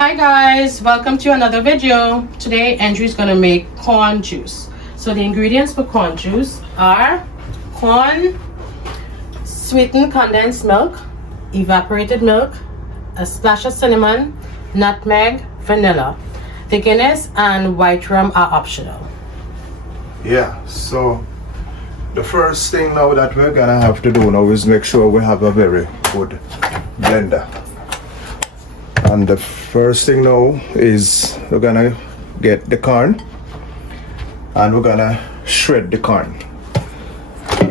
Hi guys, welcome to another video. Today Andrew's gonna make corn juice. So the ingredients for corn juice are corn, sweetened condensed milk, evaporated milk, a splash of cinnamon, nutmeg, vanilla. The Guinness and white rum are optional. Yeah, so the first thing now that we're gonna have to do now is make sure we have a very good blender. And the first thing now is we're gonna get the corn and we're gonna shred the corn,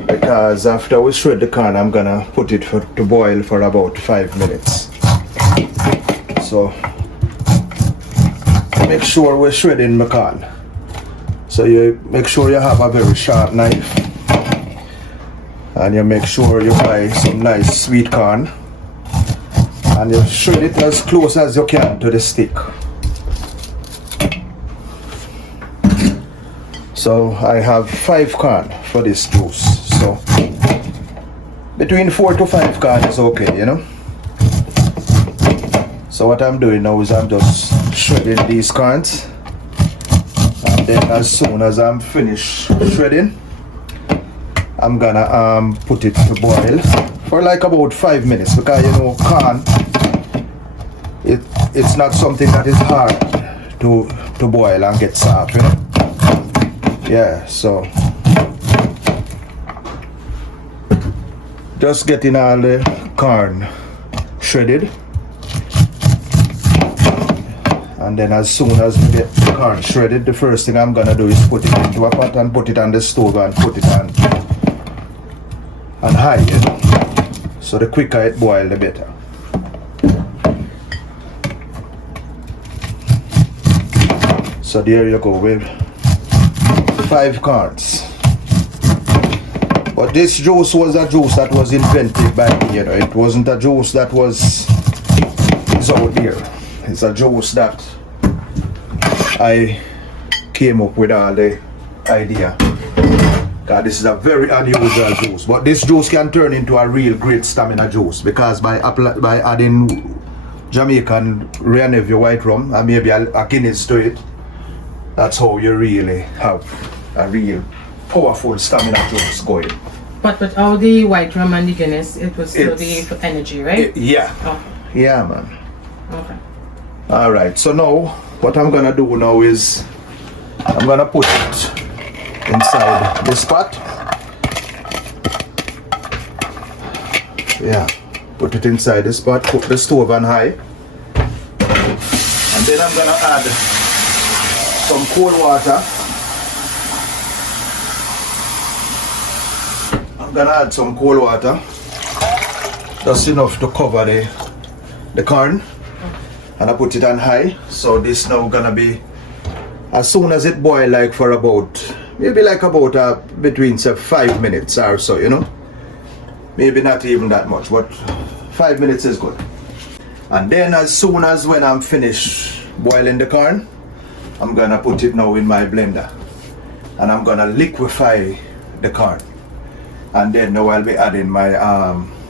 because after we shred the corn I'm gonna put it to boil for about 5 minutes. So make sure we're shredding the corn. So you make sure you have a very sharp knife, and you make sure you buy some nice sweet corn, and you shred it as close as you can to the stick. So I have 5 corn for this juice, so between 4 to 5 corn is okay, you know. So what I'm doing now is I'm just shredding these corns, and then as soon as I'm finished shredding, I'm gonna put it to boil for like about 5 minutes, because you know corn, it's not something that is hard to boil and get soft, you know. Yeah, so just getting all the corn shredded, and then as soon as we get the corn shredded, the first thing I'm gonna do is put it into a pot and put it on the stove and put it on high, you know? So the quicker it boils, the better. So there you go with 5 corns. But this juice was a juice that was invented by me, you know. It wasn't a juice that is out there. It's a juice that I came up with all the idea. God, this is a very unusual juice, but this juice can turn into a real great stamina juice, because by adding Jamaican Reanevia white rum and maybe a Guinness to it, that's how you really have a real powerful stamina juice going. But without the white rum and the Guinness, it would still be for energy, right? Yeah. Okay. Yeah, man. Okay. Alright, so now what I'm gonna do now is I'm gonna put it inside this pot. Yeah, put it inside this pot, put the stove on high, and then I'm gonna add some cold water. I'm gonna add some cold water, just enough to cover the corn, and I put it on high. So this now gonna be, as soon as it boil, like for about maybe like about between say 5 minutes or so, you know. Maybe not even that much, but 5 minutes is good. And then as soon as when I'm finished boiling the corn, I'm gonna put it now in my blender, and I'm gonna liquefy the corn. And then now I'll be adding my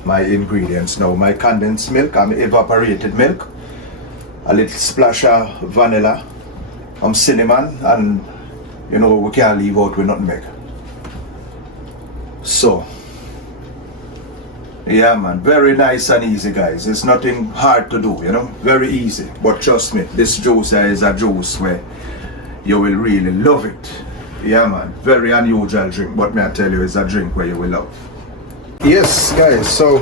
my ingredients now: my condensed milk, evaporated milk, a little splash of vanilla, cinnamon, and you know we can't leave out with nutmeg. So yeah, man, very nice and easy, guys. It's nothing hard to do, you know, very easy. But trust me, this juice is a juice where you will really love it. Yeah, man, very unusual drink, but may I tell you, it's a drink where you will love. Yes, guys, so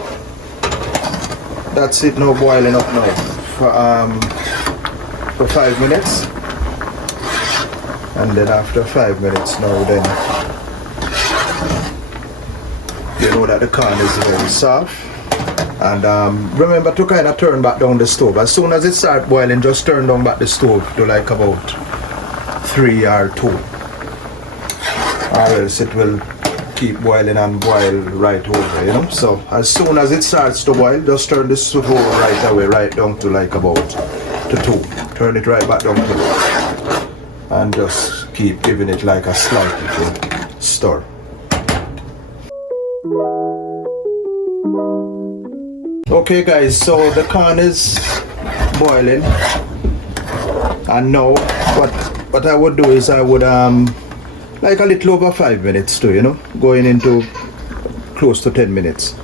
that's it now, boiling up now for 5 minutes, and then after 5 minutes now, then you know that the corn is very soft. And remember to kind of turn back down the stove as soon as it starts boiling. Just turn down back the stove to like about 3 or 2, or else it will keep boiling and boil right over, you know. So as soon as it starts to boil, just turn the stove right away, right down to like about to 2. Turn it right back down to 2, and just keep giving it like a slight little stir. Okay guys, so the corn is boiling And now what I would do is I would like a little over 5 minutes too, you know, going into close to 10 minutes.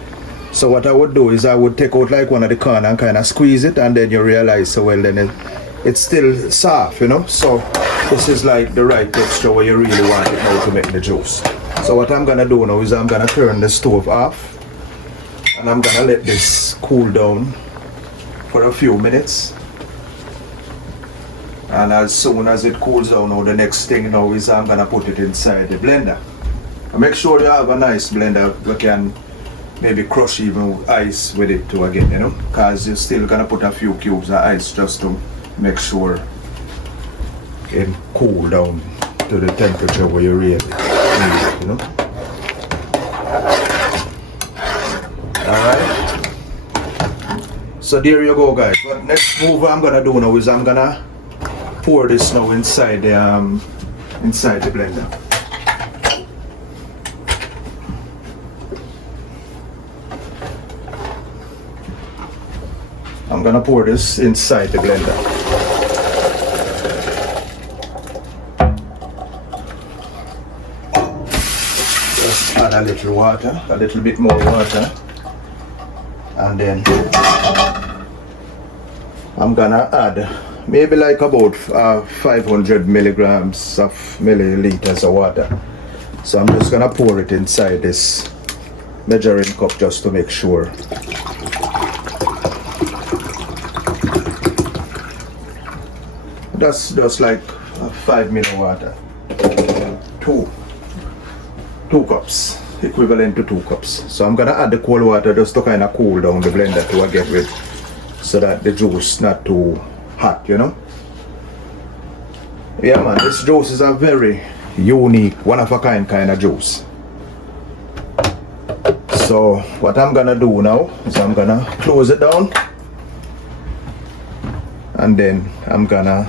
So what I would do is I would take out like one of the corn and kind of squeeze it, and then you realize, so well, then it's still soft, you know. So this is like the right texture where you really want it now to make the juice. So what I'm gonna do now is I'm gonna turn the stove off, and I'm gonna let this cool down for a few minutes. And as soon as it cools down, now the next thing now is I'm gonna put it inside the blender. And make sure you have a nice blender you can maybe crush even ice with it too again, you know, because you're still gonna put a few cubes of ice just to make sure it cool down to the temperature where you really need it, you know. Alright. So there you go, guys. But next move I'm gonna do now is I'm gonna pour this now inside the blender. I'm gonna pour this inside the blender. Just add a little water, a little bit more water, and then I'm gonna add maybe like about 500 milligrams of milliliters of water. So I'm just gonna pour it inside this measuring cup just to make sure. That's just like 5 ml water. Two cups, equivalent to 2 cups. So I'm gonna add the cold water just to kind of cool down the blender to get rid, so that the juice not too hot, you know. Yeah man, this juice is a very unique, one of a kind of juice. So what I'm gonna do now is I'm gonna close it down, and then I'm gonna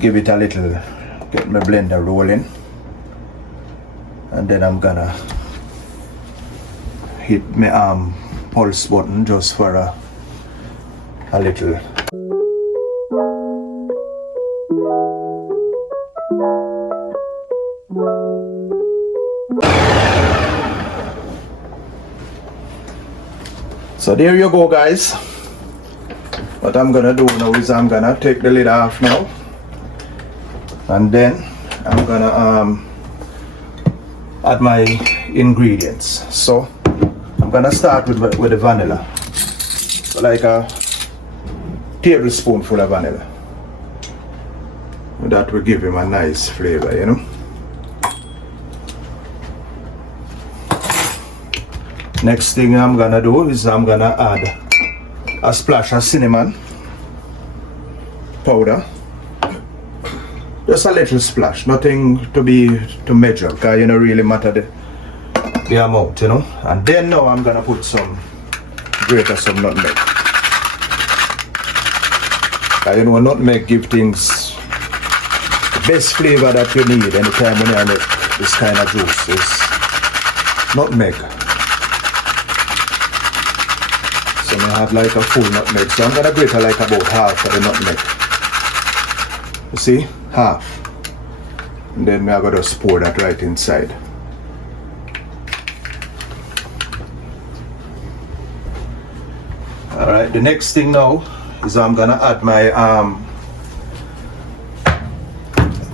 give it a little, get my blender rolling, and then I'm gonna hit my pulse button just for a little. So there you go, guys. What I'm gonna do now is I'm gonna take the lid off now, and then I'm gonna add my ingredients. So I'm gonna start with the vanilla, so like a tablespoonful of vanilla. That will give him a nice flavor, you know. Next thing I'm gonna do is I'm gonna add a splash of cinnamon powder. Just a little splash, nothing to measure, because you don't really matter the amount, you know. And then now I'm gonna put some some nutmeg. You know, nutmeg give things the best flavor that you need anytime when you make this kind of juice is nutmeg. So I have like a full nutmeg. So I'm gonna grate like about half of the nutmeg. You see? Half. And then I'm gonna just pour that right inside. Alright, the next thing now is I'm gonna add my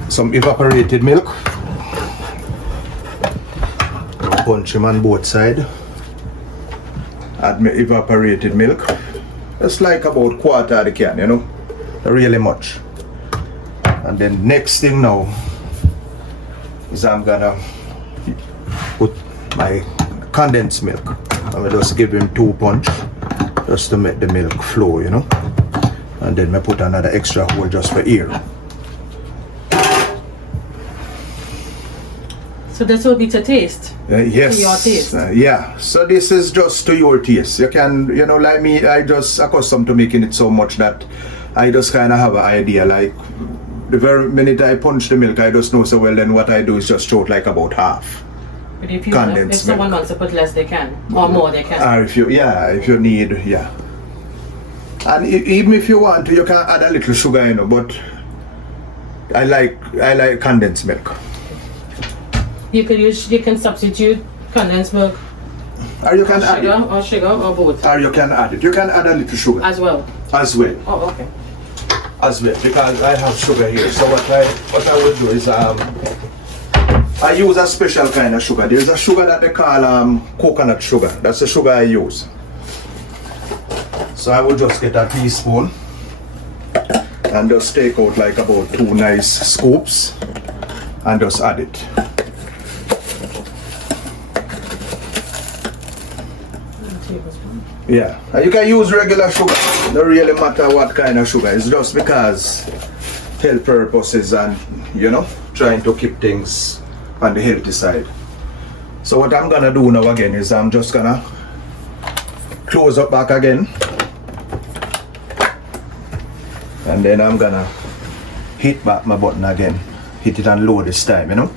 some evaporated milk. Punch them on both sides. Add my evaporated milk. Just like about quarter of the can, you know, not really much. And then next thing now is I'm gonna put my condensed milk. I will just give him 2 punch just to make the milk flow, you know. And then I put another extra hole just for air. So this will be to taste? Yes. To your taste? Yeah. So this is just to your taste. You can, you know, like me, I just accustomed to making it so much that I just kind of have an idea. Like the very minute I punch the milk, I just know so well. Then what I do is just throw it like about half. But if someone wants to put less, they can, or more, they can. If you need, yeah. And even if you want to, you can add a little sugar, you know, but I like condensed milk. You can substitute condensed milk Or you can add it. or sugar or both. Or you can add it. You can add a little sugar. As well. As well. Oh, okay. As well, because I have sugar here. So what I will do is I use a special kind of sugar. There's a sugar that they call coconut sugar. That's the sugar I use. So I will just get a teaspoon and just take out like about 2 nice scoops and just add it. Yeah, and you can use regular sugar. It don't really matter what kind of sugar. It's just because health purposes and, you know, trying to keep things on the healthy side. So what I'm gonna do now again is I'm just gonna close up back again, and then I'm gonna hit back my button again. Hit it and low this time, you know.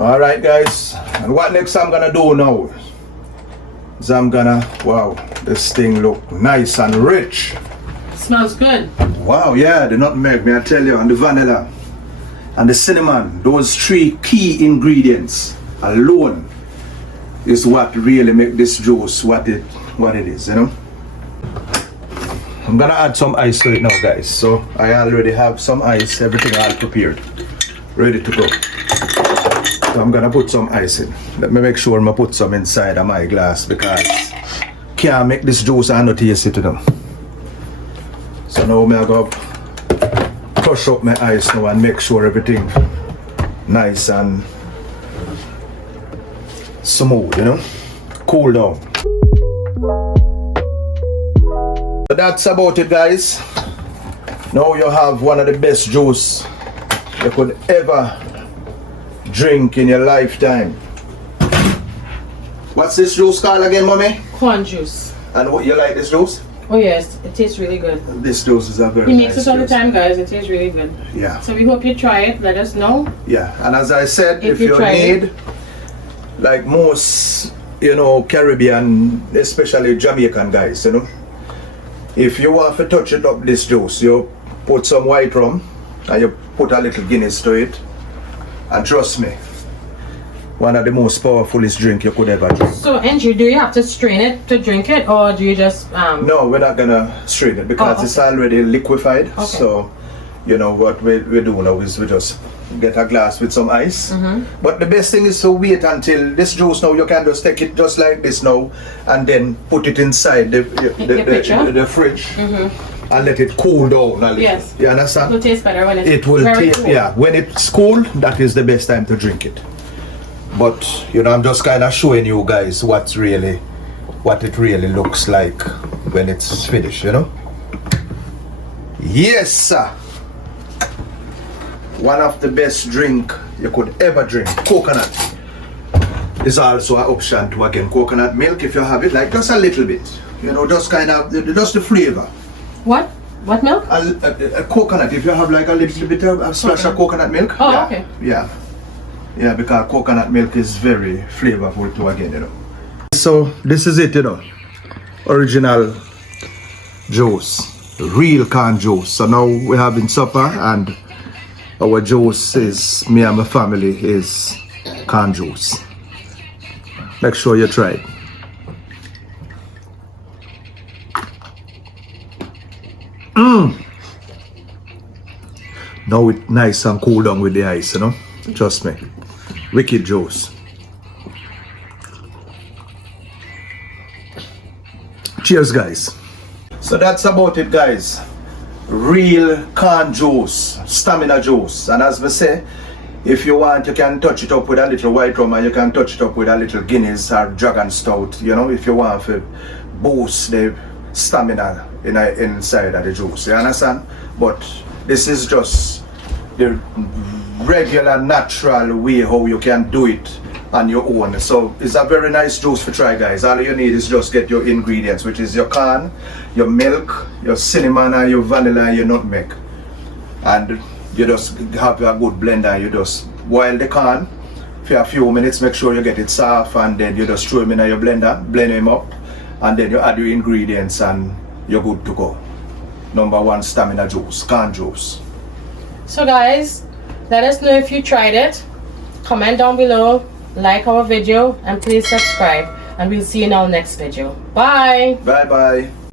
Alright guys, and what next I'm gonna do now is I'm gonna, wow, this thing look nice and rich. Smells good. Wow, yeah, the nutmeg, may I tell you, and the vanilla and the cinnamon, those 3 key ingredients alone is what really make this juice what it is, you know. I'm gonna add some ice to it now guys. So I already have some ice, everything all prepared, ready to go. So I'm gonna put some ice in. Let me make sure I put some inside of my glass because can't make this juice and not taste it, you know. So now I'm gonna crush up my ice now and make sure everything nice and smooth, you know. Cool down. So that's about it guys. Now you have one of the best juice you could ever drink in your lifetime. What's this juice called again, mommy? Corn juice. And what you like this juice? Oh yes, it tastes really good. This juice is a very He makes nice it all the juice. time, guys. It tastes really good. Yeah. So we hope you try it. Let us know. Yeah, and as I said, if you you try need, it. like most, you know, Caribbean, especially Jamaican guys, you know, if you want to touch it up this juice, you put some white rum and you put a little Guinness to it, and trust me, one of the most powerfulest drink you could ever drink. So Andrew, do you have to strain it to drink it, or do you just No, we're not gonna strain it because it's already liquefied. Okay. So, you know, what we do now is we just get a glass with some ice. But the best thing is to wait until this juice now, you can just take it just like this now and then put it inside the fridge and let it cool down a little. Yes. You understand? It will taste better when it's It will very taste, cool. yeah, when it's cool, that is the best time to drink it. But, you know, I'm just kind of showing you guys what it really looks like when it's finished, you know. Yes, sir. One of the best drink you could ever drink, coconut, is also an option to, again, coconut milk if you have it, like just a little bit, you know, just kind of, just the flavor. What? What milk? A coconut, if you have like a little bit of a splash of coconut milk. Oh, yeah, okay. Yeah. Yeah, because coconut milk is very flavorful too, again, you know. So this is it, you know, original juice, real corn juice. So now we're having supper and our juice is, me and my family, is corn juice. Make sure you try it. Now it's nice and cool down with the ice, you know. Trust me. Wicked juice. Cheers, guys. So that's about it, guys. Real corn juice, stamina juice. And as we say, if you want, you can touch it up with a little white rum, and you can touch it up with a little Guinness or Dragon Stout, you know, if you want to boost the stamina inside of the juice. You understand? But this is just the regular, natural way how you can do it on your own. So it's a very nice juice to try, guys. All you need is just get your ingredients, which is your corn, your milk, your cinnamon, and your vanilla, and your nutmeg. And you just have a good blender. You just boil the corn for a few minutes. Make sure you get it soft, and then you just throw them in your blender, blend them up, and then you add your ingredients and you're good to go. Number one stamina juice, corn juice. So guys, let us know if you tried it. Comment down below, like our video, and please subscribe. And we'll see you in our next video. Bye. Bye bye.